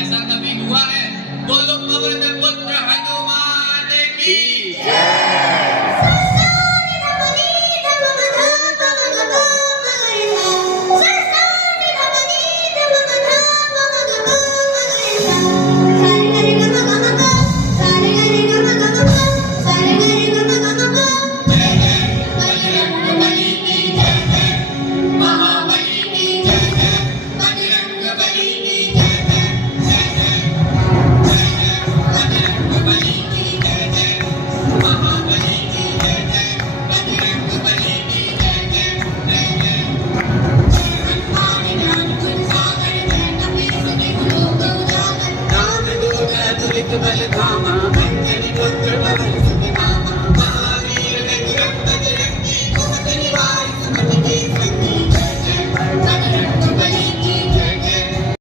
ऐसा कभी हुआ है? बोलो पवन पुत्र हनुमान की। बल धामा अंजनी पुत्र